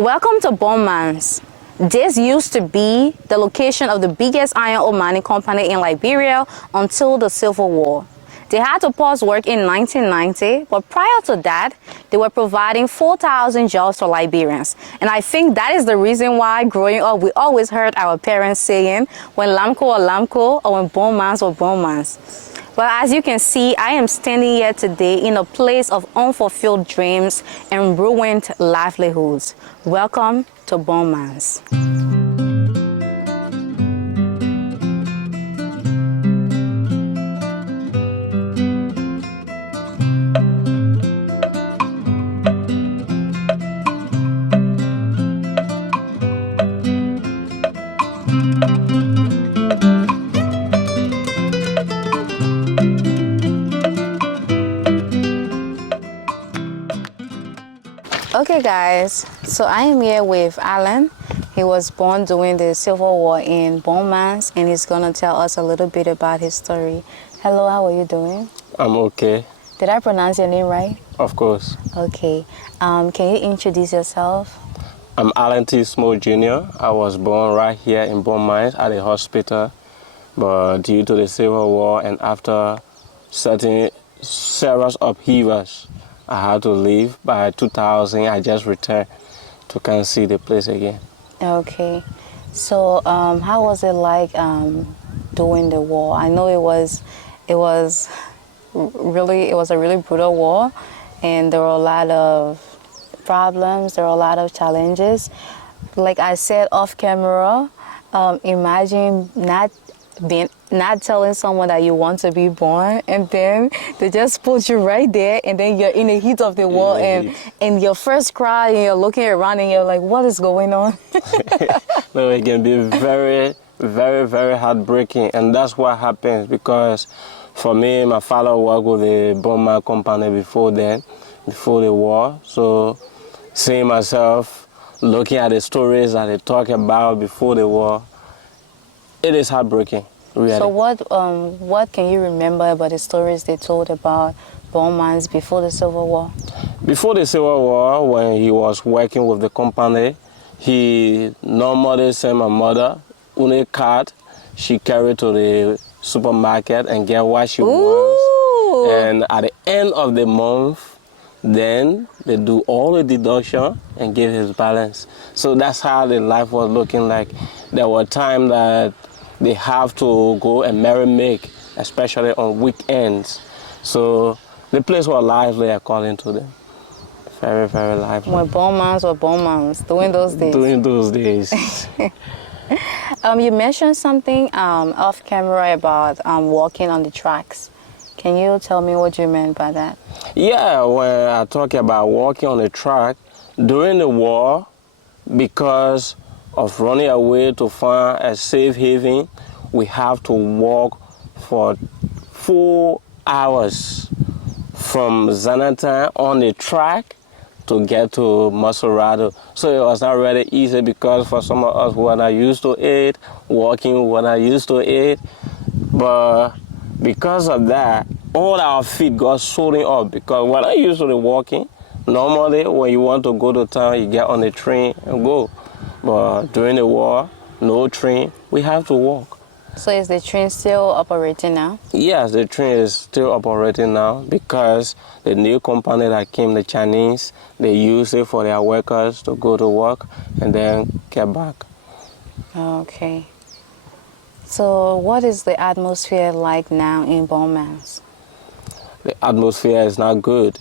Welcome to Bowmans. This used to be the location of the biggest iron ore mining company in Liberia until the Civil War. They had to pause work in 1990, but prior to that, they were providing 4,000 jobs for Liberians. And I think that is the reason why growing up, we always heard our parents saying, when Lamco or Lamco, or when Bowmans or Bowmans. Well, as you can see, I am standing here today in a place of unfulfilled dreams and ruined livelihoods. Welcome to Bowmans. Okay guys, so I am here with Alan. He was born during the Civil War in Bowmans, and he's gonna tell us a little bit about his story. Hello, how are you doing? I'm okay. Did I pronounce your name right? Of course. Okay. Can you introduce yourself? I'm Alan T. Small Jr. I was born right here in Bowmans at a hospital, but due to the Civil War and after certain serious upheavals, I had to leave. By 2000, I just returned to come see the place again. Okay. So, how was it like during the war? I know it was a really brutal war, and there were a lot of problems. There were a lot of challenges. Like I said off camera, imagine not telling someone that you want to be born, and then they just put you right there, and then you're in the heat of the war, and your first cry, and you're looking around, and you're like, what is going on? No, it can be very, very, very heartbreaking, and that's what happens because for me, my father worked with the Bowmans company before the war, so seeing myself, looking at the stories that they talk about before the war, it is heartbreaking. Really. So what can you remember about the stories they told about Bowmans before the Civil War? Before the Civil War, when he was working with the company, he normally sent my mother a card she carried to the supermarket and get what she wants. And at the end of the month, then they do all the deduction and give his balance. So that's how the life was looking like. There were times that they have to go and make, especially on weekends. So the place was lively according to them. Very, very lively. When Bowmans or Bowmans, during those days? During those days. You mentioned something off camera about walking on the tracks. Can you tell me what you meant by that? Yeah, when I talk about walking on the track, during the war, because of running away to find a safe haven, we have to walk for 4 hours from Zanatan on the track to get to Maserado. So it was not really easy because for some of us who are not used to it, walking we were not used to it. But because of that, all our feet got swollen up because we're not used to the walking. Normally, when you want to go to town, you get on the train and go. But during the war, no train, we have to walk. So is the train still operating now? Yes, the train is still operating now because the new company that came, the Chinese, they use it for their workers to go to work and then get back. Okay. So what is the atmosphere like now in Bowmans? The atmosphere is not good.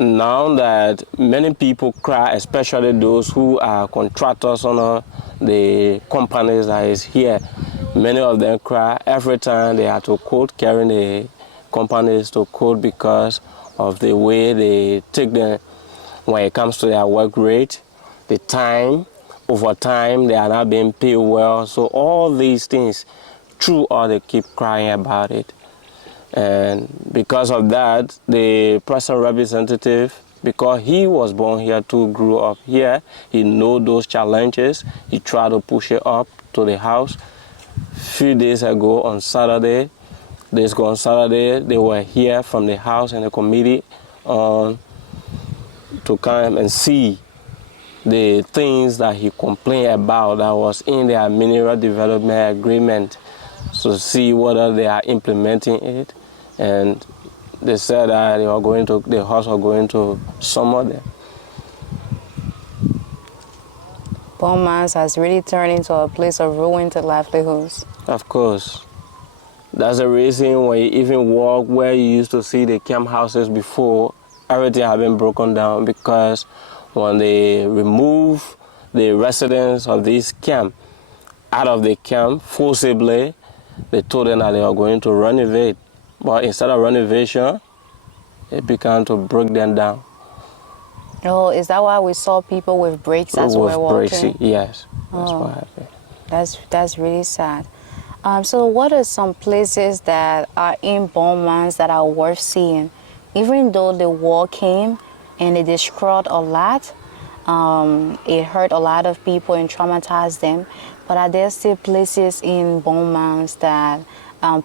Now that many people cry, especially those who are contractors on the companies that is here, many of them cry every time they have to quote, carrying the companies to court because of the way they take them when it comes to their work rate, the time, overtime, they are not being paid well. So all these things, through all they keep crying about it. And because of that, the present representative, because he was born here too, grew up here, he knows those challenges. He tried to push it up to the house. Few days ago on Saturday, they were here from the house and the committee to come and see the things that he complained about that was in their mineral development agreement to see whether they are implementing it. And they said that the horse are going to summer them. Bone mines has really turned into a place of ruin to livelihoods. Of course. That's the reason when you even walk where you used to see the camp houses before, everything has been broken down, because when they remove the residents of this camp out of the camp forcibly, they told them that they are going to renovate. But instead of renovation, it began to break them down. Oh, is that why we saw people with brakes as we were walking? Bracey, yes, that's what happened. That's really sad. So what are some places that are in Bone Mines that are worth seeing? Even though the war came and it destroyed a lot, it hurt a lot of people and traumatized them, but are there still places in Bone Mines that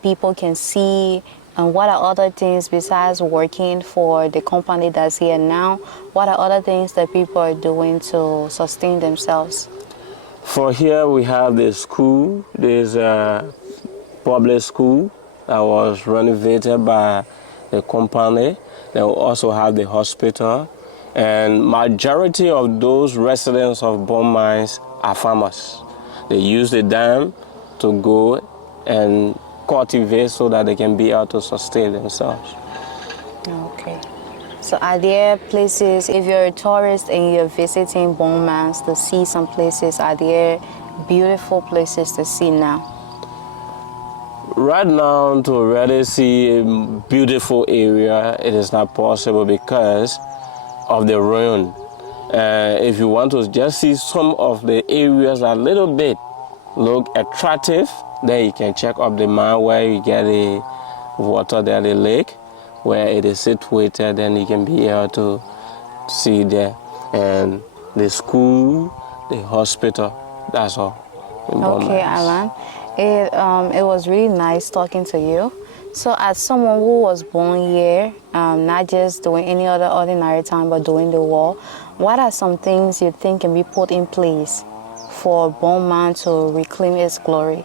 people can see? And what are other things besides working for the company that's here now? What are other things that people are doing to sustain themselves? For here we have the school. There's a public school that was renovated by the company. Then we also have the hospital. And majority of those residents of Bone Mines are farmers. They use the dam to go and cultivate so that they can be able to sustain themselves. Okay. So are there places, if you're a tourist and you're visiting Bone Mines to see some places, are there beautiful places to see now? Right now, to really see a beautiful area, it is not possible because of the ruin. If you want to just see some of the areas a little bit look attractive, then you can check up the mine where you get the water there, the lake, where it is situated, then you can be able to see there. And the school, the hospital, that's all. Okay, Alan. It was really nice talking to you. So as someone who was born here, not just doing any other ordinary time, but doing the war, what are some things you think can be put in place for Bone Mine to reclaim its glory?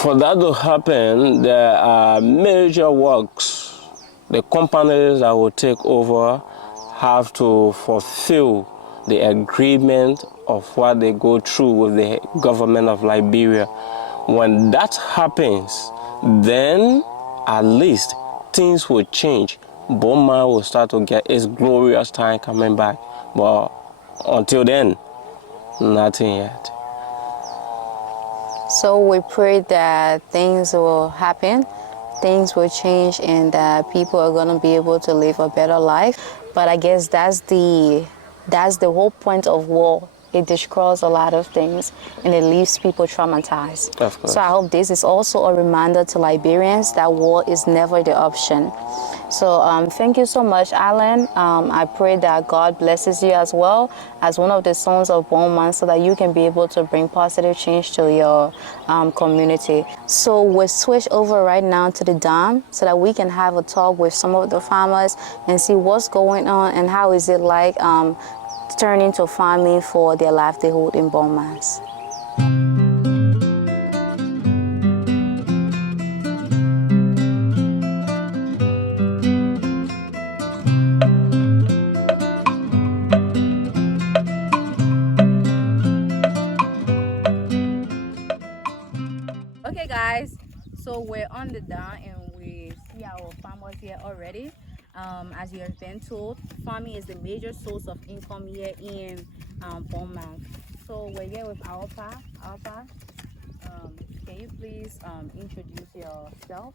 For that to happen, there are major works. The companies that will take over have to fulfill the agreement of what they go through with the government of Liberia. When that happens, then at least things will change. Bone Mine will start to get its glorious time coming back. But until then, nothing yet. So we pray that things will happen, things will change, and that people are going to be able to live a better life. But I guess that's the whole point of war. It destroys a lot of things and it leaves people traumatized. Of course. So I hope this is also a reminder to Liberians that war is never the option. So thank you so much, Alan. I pray that God blesses you as well as one of the sons of Bone Mine so that you can be able to bring positive change to your community. So we'll switch over right now to the dam so that we can have a talk with some of the farmers and see what's going on and how is it like turning to farming for their livelihood in Bone Mines. Okay guys, so we're on the dam and we see our farmers here already. As you have been told, farming is the major source of income here in Bone Mines. So we're here with Alpa. Alpa, can you please introduce yourself?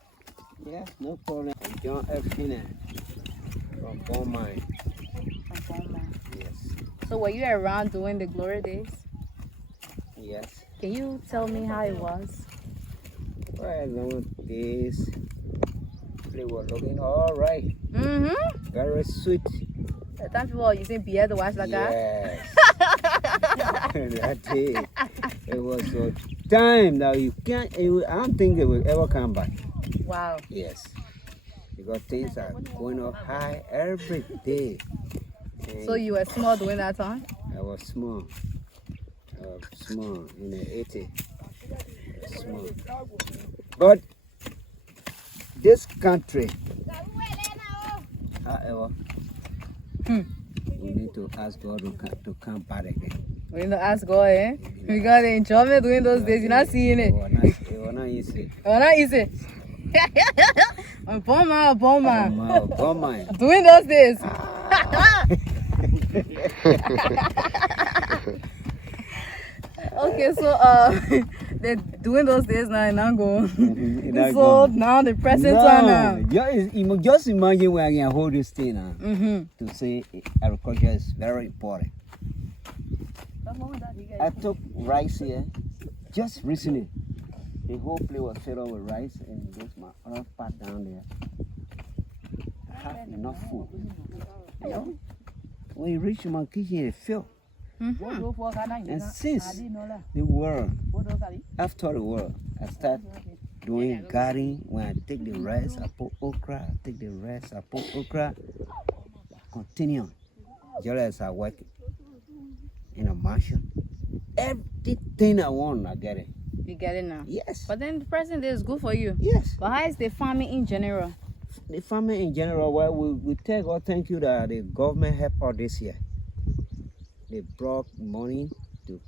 Yes, no problem. I'm John F. Finan from Bone Mine. From Bone Mines. Yes. So were you around during the glory days? Yes. Can you tell me how it was? Well, those days, they were looking all right. Mm-hmm. Very sweet. The time people were using beer to wash like that? Yes. That day, it was a time that you can't, I don't think it will ever come back. Wow. Yes. Because things are going up high every day. So you were small during that time? I was small. Small in the 80s. Small. But this country, however, we need to ask God to come back again. We need to ask God, eh? Because the enjoyment during those days, you're not seeing it. It was not easy. It was not easy. Bomber. Doing those days. Okay, so they're doing those days now and I'm going. So now the present time now. Just imagine where I can hold this thing now. To say agriculture is very important. I took rice here just recently. The whole plate was filled up with rice and there's my other part down there. I have enough food. You know? When you reach my kitchen, it filled. And since the war, after the war, I start doing gardening. When I take the rice, I put okra. I take the rice, I put okra. Continue. Just as I work in a mansion. Everything I want, I get it. You get it now? Yes. But then the present day is good for you. Yes. But how is the farming in general? The farming in general, well, we take God thank you that the government helped us this year. They brought money to,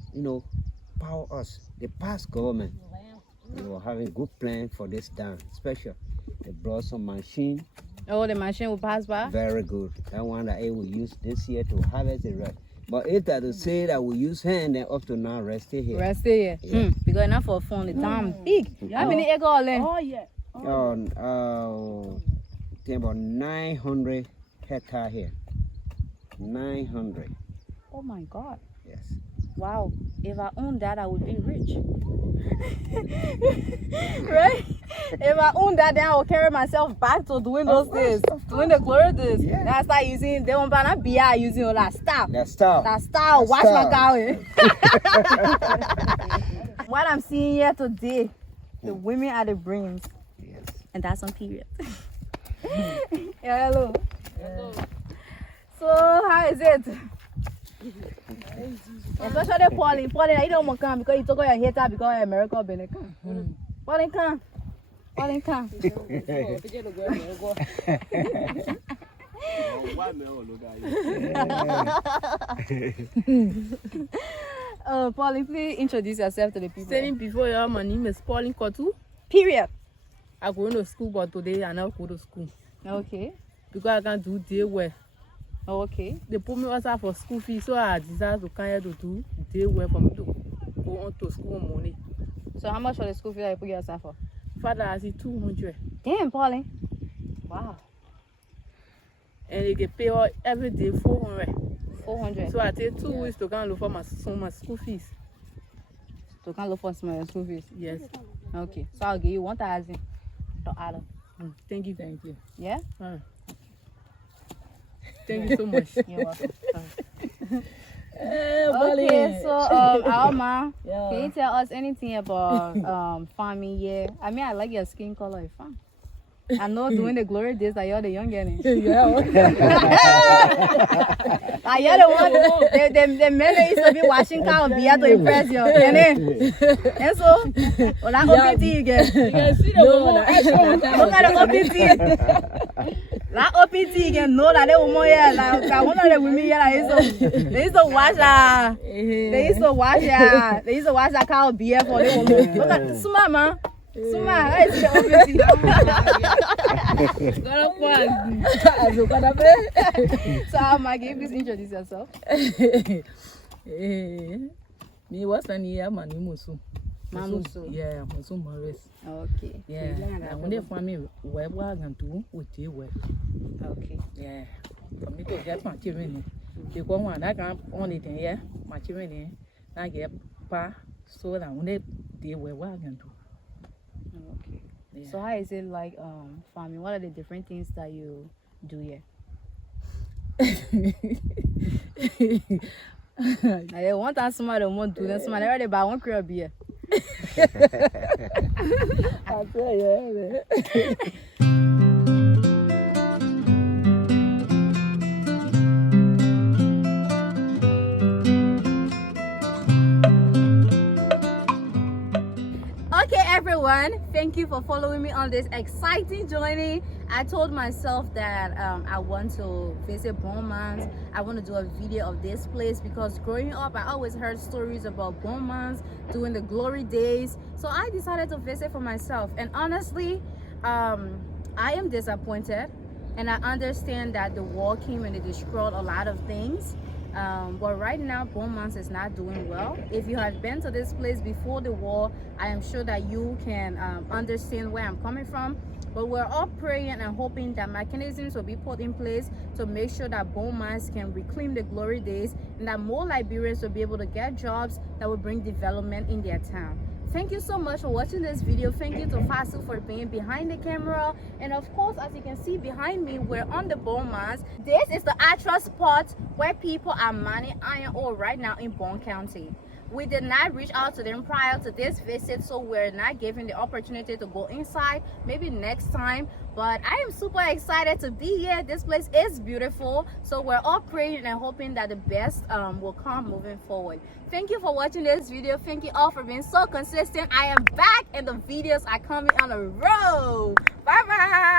power us. The past government, they were having good plan for this dam, special. They brought some machine. Oh, the machine will pass by? Very good. That one that it will use this year to harvest the rest. But if that to say that we use hand, then up to now, rest here. Rest here. Yeah. Because enough for fun, the dam big. How many acres all in? Oh, yeah. Think about 900 hectares here. 900. Oh my God. Yes. Wow. If I owned that, I would be rich. Right? If I owned that, then I would carry myself back to doing those days. Doing the glory days. Yeah. Then I start using, they won't not be using all that stuff. That style. That style. Watch my cow. What I'm seeing here today, the women are the brains. Yes. And that's on period. Yeah, hello. So, how is it? Especially Pauline. Pauline, I don't want to come because you took your hater because America been come. Pauline, come. Pauline, come. Pauline, please introduce yourself to the people. Saying before you, my name is Pauline Kotu. Period. I go to school, but today I not go to school. Okay. Because I can't do day work. Okay. They put me outside for school fees, so I decided to come here to do day work for me to go on to school money. So how much for the school fee that you put yourself for? Father, I see 200. Damn, Pauline. Wow. And they get paid every day 400. 400. So I take 2 weeks to go and look for my school fees. To come look for some school fees. Yes. Okay. So I'll give you 1,000 to add up. Thank you. Yeah? Thank you so much. You're welcome. Okay, so Alma, can you tell us anything about farming here? I mean, I like your skin color, it's fine. I know during the glory days that you're the young girl. Yeah. Like you're the one, the men that used to be washing car and be here to impress you. And so, well, I OPT again. You can see the woman. Look at the OPT. Like OPT again, know that they woman here, like one of the women here, they used to wash they used to wash that car beer for the woman. Look at Suma, man. Suma, I see the OPT. So, Maggie, please introduce yourself. Me was an year, my name was Mamusu. Yeah, Musu Morris. Okay. Yeah, I want to find me where was and do with you work. Okay. Yeah, for me to get my children. The one I can't only thing, yeah, my children, I get pa, so that when they were working too. Okay. Yeah. So how is it like farming? What are the different things that you do here? I want to somebody won't do that. Somebody already buy one crib beer. I tell you. everyone. Thank you for following me on this exciting journey. I told myself that I want to visit Bon Mans. I want to do a video of this place because growing up I always heard stories about Bon Mans during the glory days. So I decided to visit for myself, and honestly I am disappointed, and I understand that the war came and it destroyed a lot of things. But right now Bon Mans is not doing well. If you had been to this place before the war, I am sure that you can understand where I'm coming from. But we're all praying and hoping that mechanisms will be put in place to make sure that Bon Mans can reclaim the glory days, and that more Liberians will be able to get jobs that will bring development in their town. Thank you so much for watching this video. Thank you to Fasil for being behind the camera. And of course, as you can see behind me, we're on the Bon Mans. This is the actual spot where people are mining iron ore right now in Bon County. We did not reach out to them prior to this visit, so we're not given the opportunity to go inside. Maybe next time. But I am super excited to be here. This place is beautiful, so we're all praying and hoping that the best will come moving forward. Thank you for watching this video. Thank you all for being so consistent. I am back and the videos are coming on the road. Bye bye.